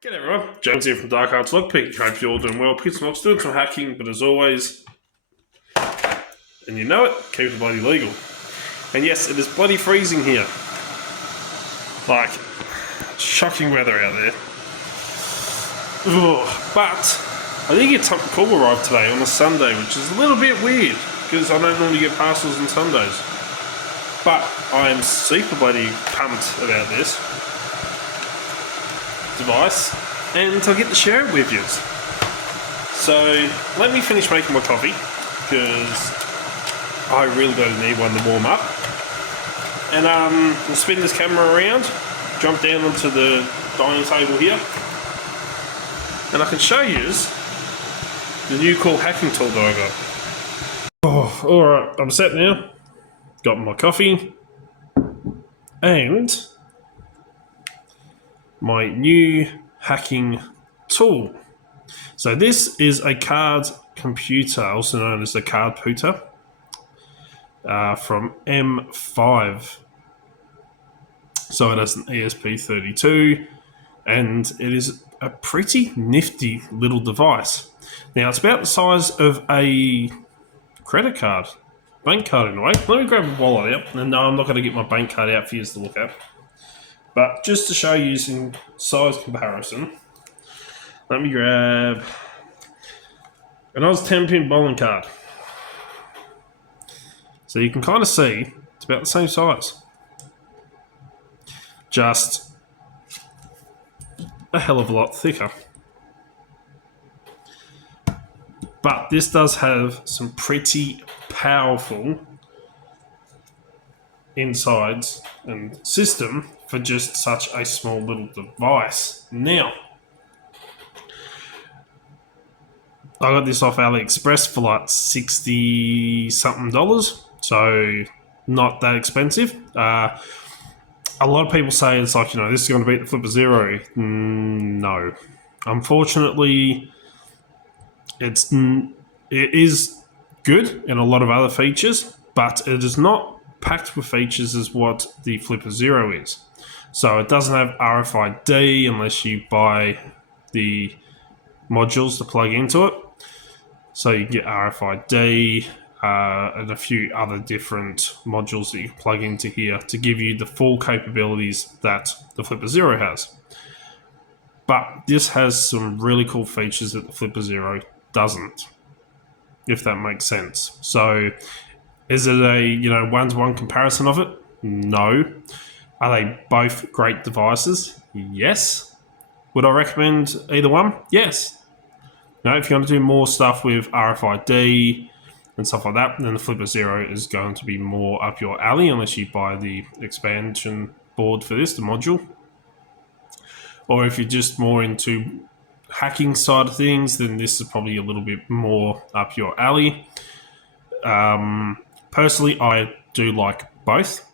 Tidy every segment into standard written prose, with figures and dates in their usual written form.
G'day everyone, James here from Dark Arts Lockpick. Hope you're all doing well. Pits Mox doing some hacking, but as always, and you know it, keep it bloody legal. And yes, it is bloody freezing here. Like, shocking weather out there. Ugh. But I did get something cool arrived today on a Sunday, which is a little bit weird because I don't normally get parcels on Sundays. But I am super bloody pumped about this device, and I'll get to share it with you. So let me finish making my coffee because I really don't need one to warm up. And we'll spin this camera around, jump down onto the dining table here, and I can show you the new cool hacking tool that I got. Oh, alright, I'm set now. Got my coffee and my new hacking tool. So this is a card computer, also known as the Cardputer, from M5. So it has an ESP32, and it is a pretty nifty little device. Now it's about the size of a credit card, bank card in a way. Let me grab a wallet out, and no, I'm not going to get my bank card out for you to look at. But just to show you some size comparison, let me grab an Oz 10-pin bowling card. So you can kind of see it's about the same size. Just a hell of a lot thicker. But this does have some pretty powerful insides and system for just such a small little device. Now, I got this off AliExpress for like 60 something dollars, so not that expensive. A lot of people say it's like, this is going to beat the Flipper Zero. No, unfortunately, it is good in a lot of other features, but it is not packed with features as what the Flipper Zero is. So it doesn't have RFID unless you buy the modules to plug into it. So you get RFID and a few other different modules that you can plug into here to give you the full capabilities that the Flipper Zero has. But this has some really cool features that the Flipper Zero doesn't, if that makes sense. So is it a one-to-one comparison of it? No. Are they both great devices? Yes. Would I recommend either one? Yes. Now, if you want to do more stuff with RFID and stuff like that, then the Flipper Zero is going to be more up your alley unless you buy the expansion board for this, the module. Or if you're just more into hacking side of things, then this is probably a little bit more up your alley. Personally, I do like both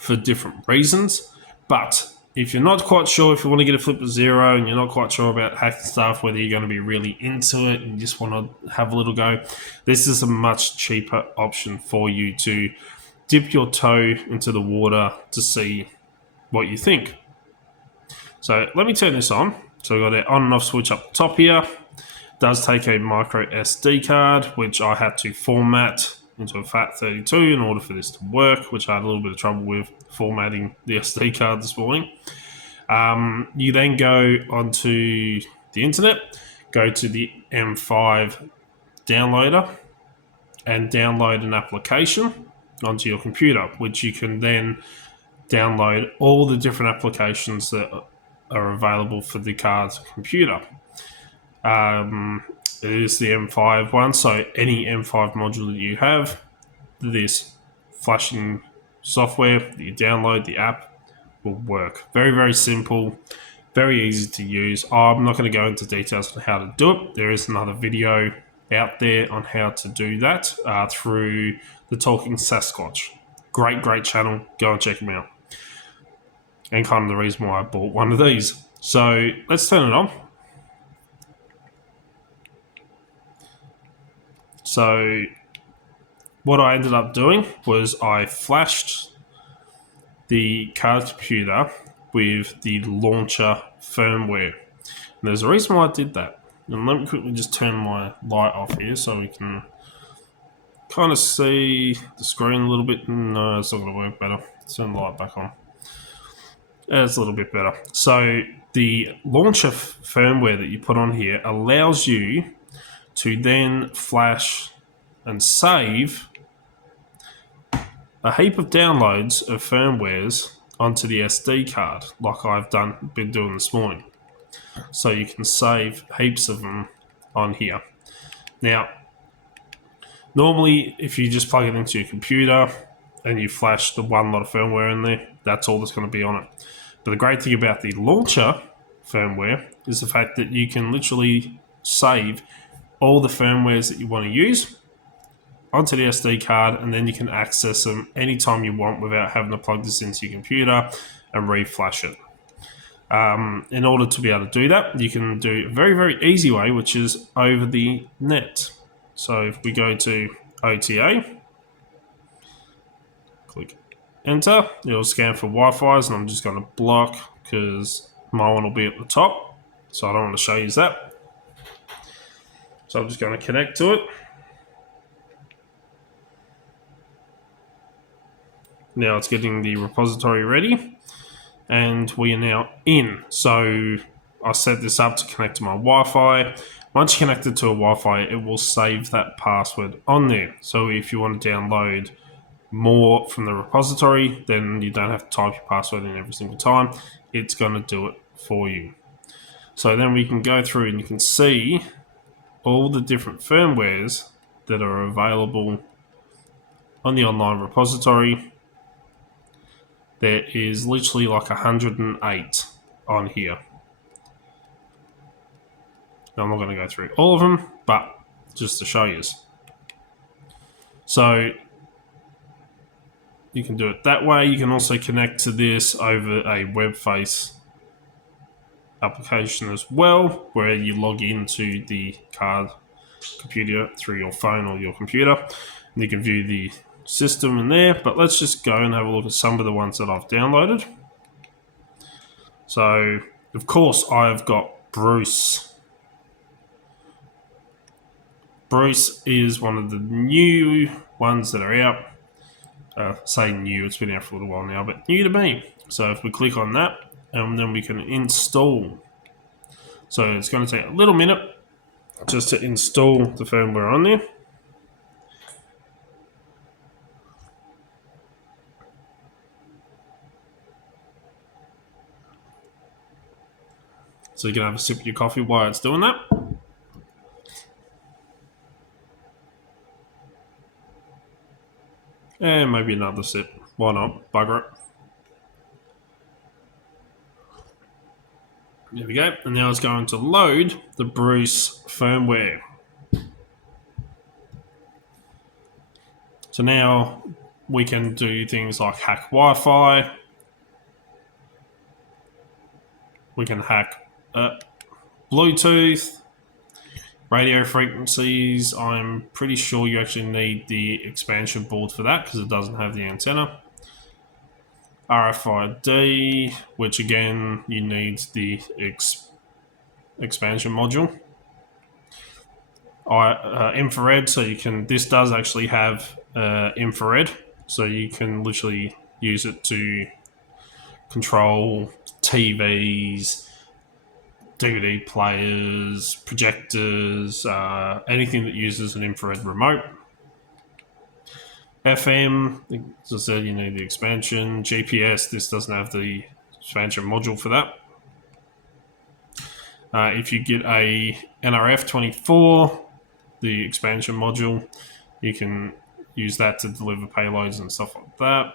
for different reasons, but if you're not quite sure if you want to get a Flipper Zero and you're not quite sure about hacking stuff, whether you're going to be really into it and you just want to have a little go, this is a much cheaper option for you to dip your toe into the water to see what you think. So let me turn this on. So I've got an on and off switch up the top here. It does take a micro SD card, which I had to format into a FAT32 in order for this to work, which I had a little bit of trouble with formatting the SD card this morning. You then go onto the internet, go to the M5 downloader, and download an application onto your computer, which you can then download all the different applications that are available for the card's computer. It is the M5 one, so any M5 module that you have, this flashing software that you download, the app, will work. Very, very simple, very easy to use. I'm not going to go into details on how to do it. There is another video out there on how to do that through the Talking Sasquatch. Great channel. Go and check him out. And kind of the reason why I bought one of these. So let's turn it on. So what I ended up doing was I flashed the card computer with the launcher firmware. And there's a reason why I did that. And let me quickly just turn my light off here so we can kind of see the screen a little bit. No, it's not going to work better. Turn the light back on. It's a little bit better. So the launcher firmware that you put on here allows you to then flash and save a heap of downloads of firmwares onto the SD card, like I've been doing this morning. So you can save heaps of them on here. Now, normally, if you just plug it into your computer and you flash the one lot of firmware in there, that's all that's going to be on it. But the great thing about the launcher firmware is the fact that you can literally save all the firmwares that you want to use onto the SD card, and then you can access them anytime you want without having to plug this into your computer and re-flash it. In order to be able to do that, you can do a very, very easy way, which is over the net. So if we go to OTA, click enter, it'll scan for Wi-Fi's, and I'm just going to block because my one will be at the top, so I don't want to show you that. So I'm just going to connect to it. Now it's getting the repository ready, and we are now in. So I set this up to connect to my Wi-Fi. Once you connect it to a Wi-Fi, it will save that password on there. So if you want to download more from the repository, then you don't have to type your password in every single time. It's going to do it for you. So then we can go through and you can see all the different firmwares that are available on the online repository. There is literally like 108 on here. Now, I'm not going to go through all of them, but just to show you. So you can do it that way. You can also connect to this over a web face application as well, where you log into the card computer through your phone or your computer, and you can view the system in there. But let's just go and have a look at some of the ones that I've downloaded. So of course I've got Bruce. Bruce is one of the new ones that are out. Say new, it's been out for a little while now, but new to me. So if we click on that, and then we can install. So it's going to take a little minute just to install the firmware on there. So you can have a sip of your coffee while it's doing that. And maybe another sip. Why not? Bugger it. There we go. And now it's going to load the Bruce firmware. So now we can do things like hack Wi-Fi. We can hack Bluetooth, radio frequencies. I'm pretty sure you actually need the expansion board for that because it doesn't have the antenna. RFID, which again, you need the expansion module. Infrared, so you can, this does actually have infrared, so you can literally use it to control TVs, DVD players, projectors, anything that uses an infrared remote. FM, as I said, you need the expansion. GPS, this doesn't have the expansion module for that. If you get a NRF24, the expansion module, you can use that to deliver payloads and stuff like that.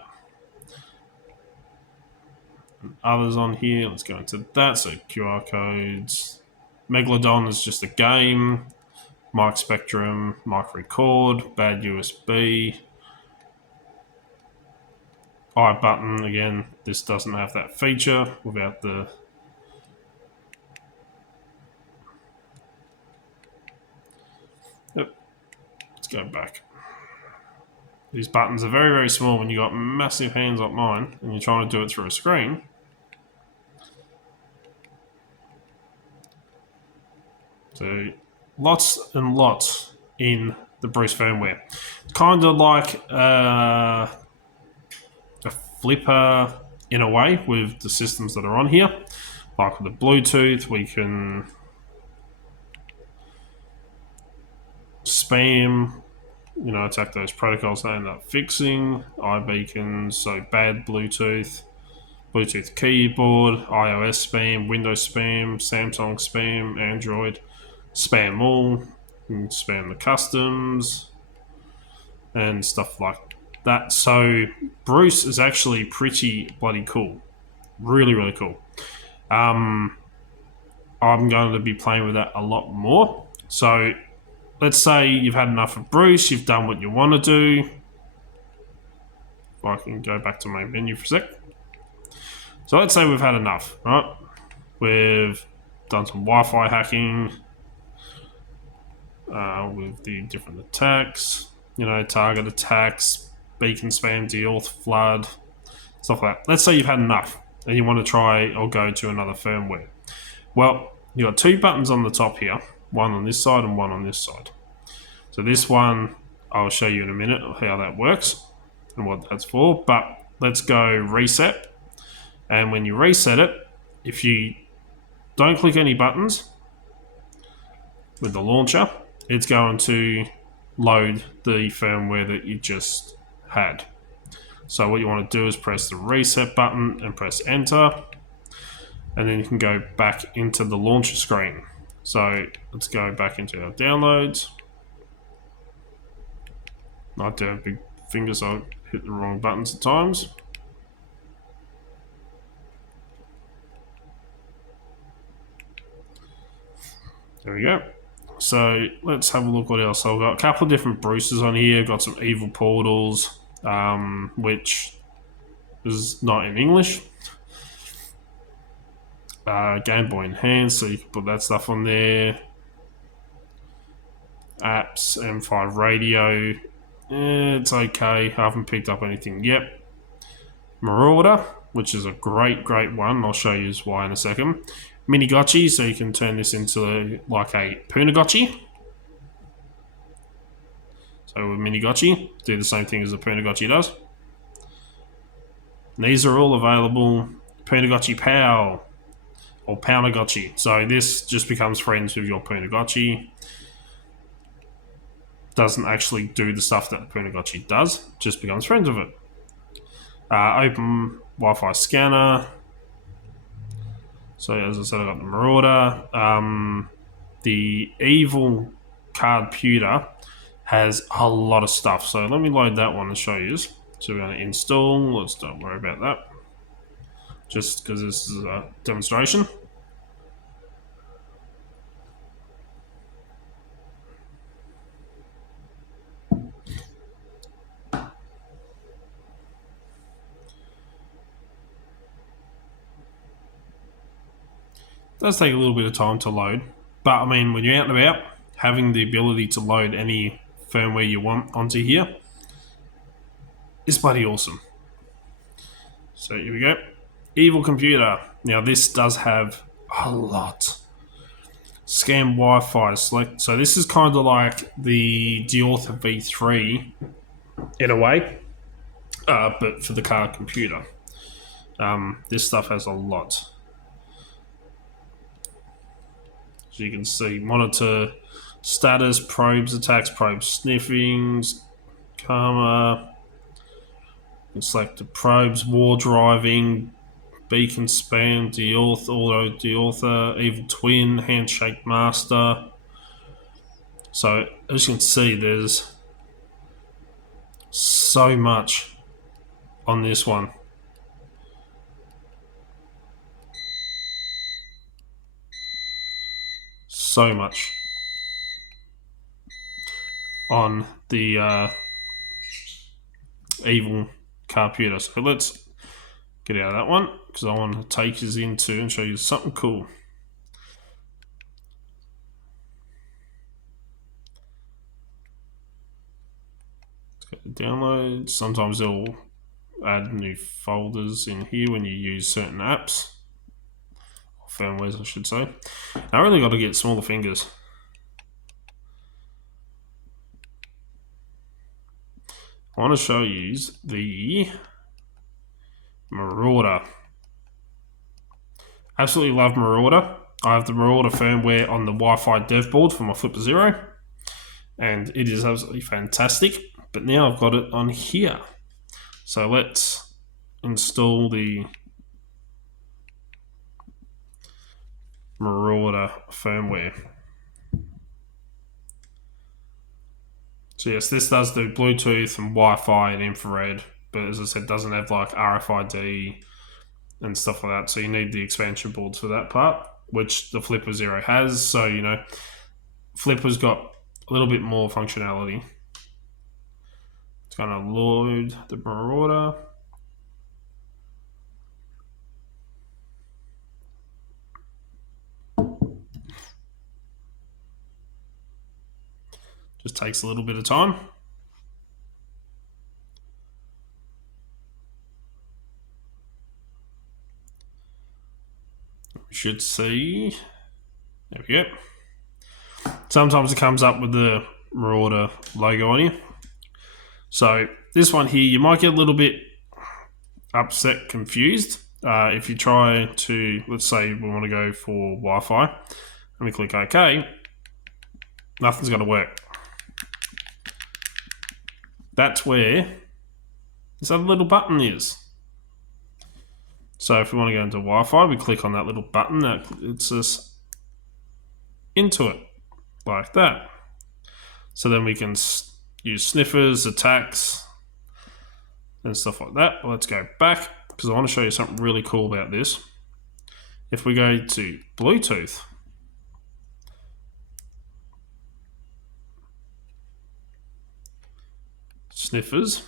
And others on here, let's go into that. So QR codes. Megalodon is just a game. Mic Spectrum, Mic Record, Bad USB. I button, again, this doesn't have that feature without the let's go back. These buttons are very, very small when you've got massive hands like mine and you're trying to do it through a screen. So lots and lots in the Bruce firmware. It's kind of like a flipper in a way with the systems that are on here. Like with the Bluetooth, we can spam, attack those protocols they end up fixing. iBeacons, so bad Bluetooth keyboard, iOS spam, Windows spam, Samsung spam, Android, spam all, and spam the customs, and stuff like that. So Bruce is actually pretty bloody cool. Really, really cool. I'm going to be playing with that a lot more. So let's say you've had enough of Bruce, you've done what you want to do. If I can go back to my menu for a sec. So let's say we've had enough, right? We've done some Wi-Fi hacking with the different attacks, target attacks, beacon spam, deauth, flood, stuff like that. Let's say you've had enough and you want to try or go to another firmware. Well, you've got two buttons on the top here, one on this side and one on this side. So this one, I'll show you in a minute how that works and what that's for, but let's go reset. And when you reset it, if you don't click any buttons with the launcher, it's going to load the firmware that you just had. So what you want to do is press the reset button and press enter, and then you can go back into the launcher screen. So let's go back into our downloads. I do have big fingers, so I hit the wrong buttons at times. There we go. So let's have a look what else I've got. A couple of different Bruces on here. Got some evil portals, which is not in English. Game Boy Enhanced, so you can put that stuff on there. Apps, M5 radio. It's okay. I haven't picked up anything yet. Marauder, which is a great one. I'll show you why in a second. Mini Gotchi, so you can turn this into like a Punagotchi. So with Mini Gotchi, do the same thing as the Punagotchi does. And these are all available. Punagotchi Pow or Pownagotchi. So this just becomes friends with your Punagotchi. Doesn't actually do the stuff that Punagotchi does, just becomes friends with it. Open Wi-Fi scanner. So as I said, I got the Marauder. The evil Cardputer has a lot of stuff. So let me load that one and show you. So we're going to install. Let's don't worry about that. Just because this is a demonstration. It does take a little bit of time to load, but I mean, when you're out and about, having the ability to load any firmware you want onto here is bloody awesome. So here we go. Evil computer. Now this does have a lot. Scam Wi-Fi select. So this is kind of like the deauth V3 in a way, but for the card computer. This stuff has a lot. As you can see, monitor status, probes, attacks, probes, sniffings, karma. You can select the probes, war driving, beacon spam, deauth, auto deauther, evil twin, handshake master. So as you can see, there's so much on this one. So much on the evil Cardputer. So let's get out of that one because I want to take you into and show you something cool. Let's go to download. Sometimes they'll add new folders in here when you use certain apps. Firmwares, I should say. I really got to get smaller fingers. I want to show you the Marauder. Absolutely love Marauder. I have the Marauder firmware on the Wi-Fi dev board for my Flipper Zero, and it is absolutely fantastic. But now I've got it on here. So let's install the Marauder firmware. So yes, this does do Bluetooth and Wi-Fi and infrared, but as I said, doesn't have like RFID and stuff like that. So you need the expansion boards for that part, which the Flipper Zero has. So, you know, Flipper's got a little bit more functionality. It's going to load the Marauder. Just takes a little bit of time. We should see. There we go. Sometimes it comes up with the Marauder logo on you. So this one here, you might get a little bit upset, confused. If you try to, let's say we want to go for Wi-Fi, and we click OK, nothing's going to work. That's where this other little button is. So if we want to go into Wi-Fi, we click on that little button that lets us into it, like that. So then we can use sniffers, attacks, and stuff like that. Let's go back, because I want to show you something really cool about this. If we go to Bluetooth, sniffers,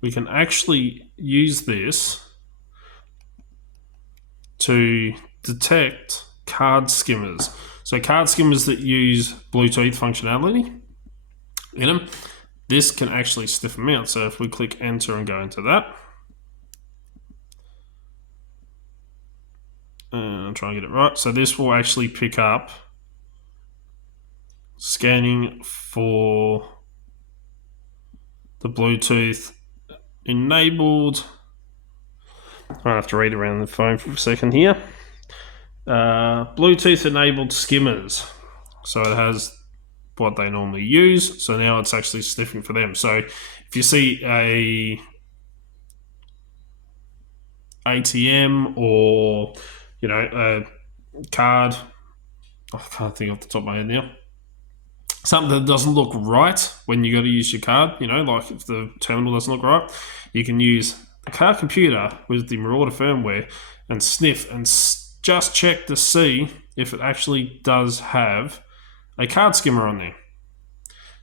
we can actually use this to detect card skimmers. So card skimmers that use Bluetooth functionality in them, this can actually sniff them out. So if we click enter and go into that, and I'll try and get it right. So this will actually pick up scanning for the Bluetooth enabled. I have to read around the phone for a second here. Bluetooth enabled skimmers. So it has what they normally use. So now it's actually sniffing for them. So if you see a ATM or, you know, a card, I can't think off the top of my head now, something that doesn't look right when you got to use your card, you know, like if the terminal doesn't look right, you can use the card computer with the Marauder firmware and sniff and just check to see if it actually does have a card skimmer on there.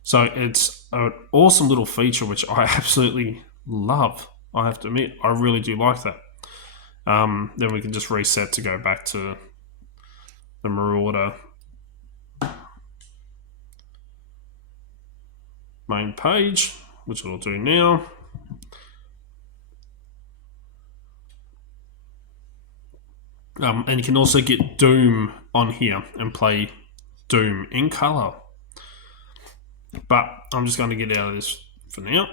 So it's an awesome little feature which I absolutely love. I have to admit, I really do like that. Then we can just reset to go back to the Marauder main page, which it'll do now. And you can also get Doom on here and play Doom in color. But I'm just going to get out of this for now.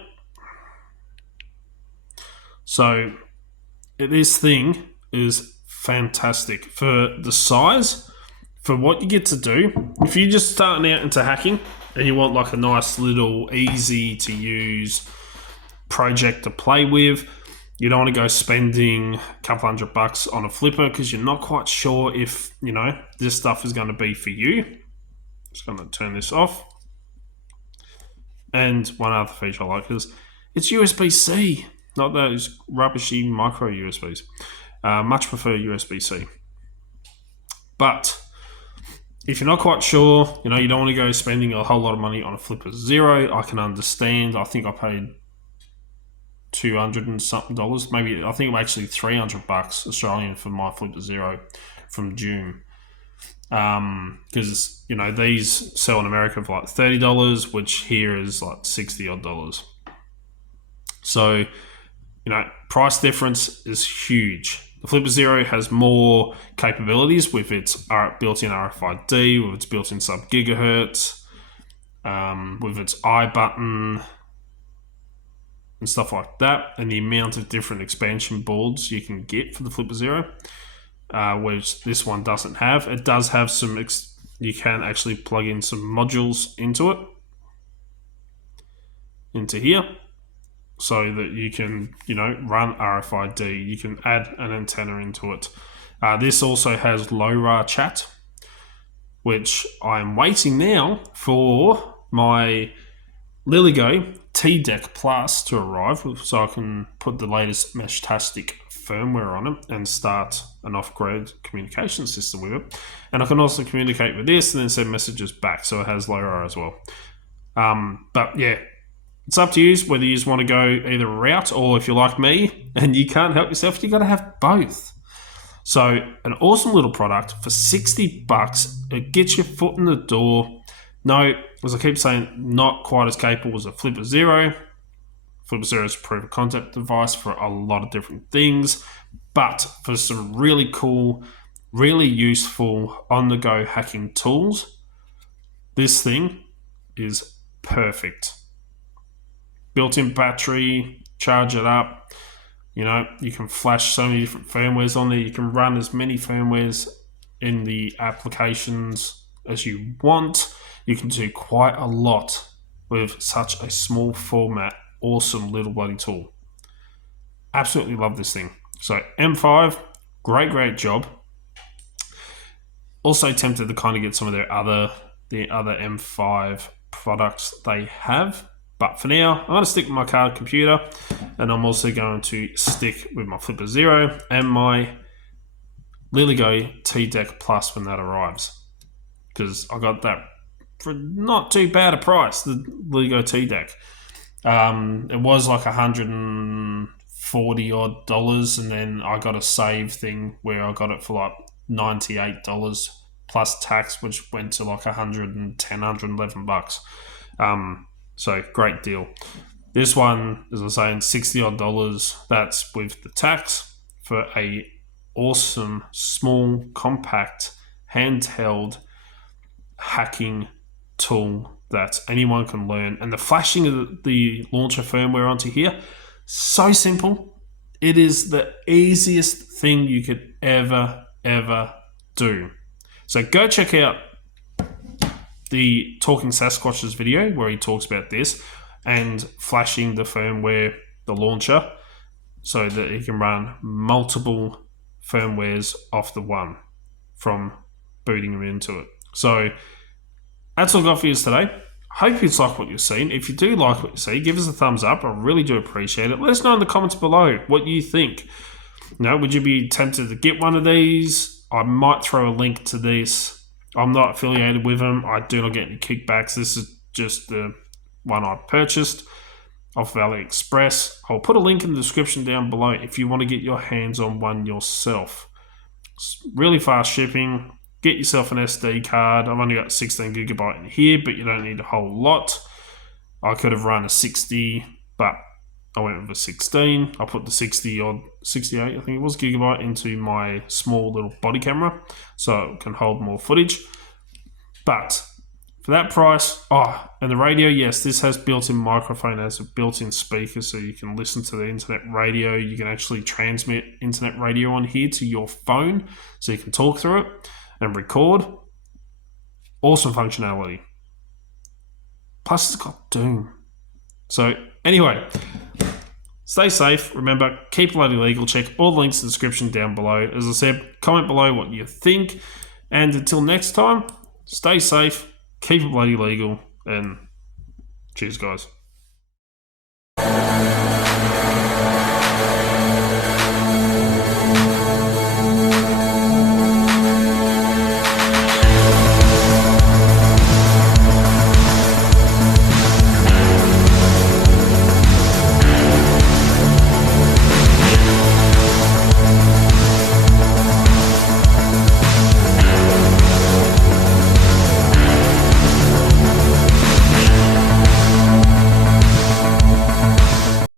So this thing is fantastic for the size, for what you get to do. If you're just starting out into hacking and you want like a nice little easy to use project to play with, you don't want to go spending a couple $100 on a flipper because you're not quite sure if, you know, this stuff is going to be for you. Just going to turn this off. And one other feature I like is it's USB-C, not those rubbishy micro USBs. Much prefer USB-C. But if you're not quite sure, you know, you don't want to go spending a whole lot of money on a Flipper Zero, I can understand. I think I paid $200 and something dollars, maybe I think actually $300 Australian for my Flipper Zero from June, because you know these sell in America for like $30, which here is like $60 odd. So you know, price difference is huge. The Flipper Zero has more capabilities with its built-in RFID, with its built-in sub-gigahertz, with its I button and stuff like that, and the amount of different expansion boards you can get for the Flipper Zero, which this one doesn't have. It does have some, you can actually plug in some modules into it, into here, so that you can, run RFID. You can add an antenna into it. This also has LoRa chat, which I'm waiting now for my LilyGo T-Deck Plus to arrive, so I can put the latest Meshtastic firmware on it and start an off-grid communication system with it. And I can also communicate with this and then send messages back, so it has LoRa as well. But yeah, it's up to you whether you just want to go either route, or if you're like me and you can't help yourself, you got to have both. So an awesome little product for $60. It gets your foot in the door. No, as I keep saying, not quite as capable as a Flipper Zero. Flipper Zero is a proof of concept device for a lot of different things, but for some really cool, really useful on-the-go hacking tools, this thing is perfect. Built-in battery, charge it up. You can flash so many different firmwares on there. You can run as many firmwares in the applications as you want. You can do quite a lot with such a small format, awesome little bloody tool. Absolutely love this thing. So M5, great job. Also tempted to kind of get some of the other M5 products they have. But for now, I'm going to stick with my card computer, and I'm also going to stick with my Flipper Zero and my LilyGo T-Deck Plus when that arrives. Because I got that for not too bad a price, the LilyGo T-Deck. It was like $140 odd, and then I got a save thing where I got it for like $98 plus tax, which went to like $110, $111. So great deal. This one, as I was saying, $60 odd. That's with the tax for a awesome, small, compact, handheld hacking tool that anyone can learn. And the flashing of the launcher firmware onto here, so simple. It is the easiest thing you could ever do. So go check out the Talking Sasquatches video where he talks about this and flashing the firmware, the launcher, so that he can run multiple firmwares off the one from booting them into it. So that's all I've got for you today. Hope you like what you've seen. If you do like what you see, give us a thumbs up. I really do appreciate it. Let us know in the comments below what you think. Would you be tempted to get one of these? I might throw a link to this. I'm not affiliated with them. I do not get any kickbacks. This is just the one I purchased off of AliExpress. I'll put a link in the description down below if you want to get your hands on one yourself. It's really fast shipping. Get yourself an SD card. I've only got 16 gigabyte in here, but you don't need a whole lot. I could have run a 60, but I went with a 16. I put the 60 or 68, I think it was, gigabyte into my small little body camera so it can hold more footage. But for that price, and the radio, yes, this has built-in microphone, has a built-in speaker so you can listen to the internet radio. You can actually transmit internet radio on here to your phone so you can talk through it and record. Awesome functionality. Plus it's got Doom. So anyway, stay safe. Remember, keep bloody legal. Check all the links in the description down below. As I said, comment below what you think. And until next time, stay safe, keep it bloody legal, and cheers, guys.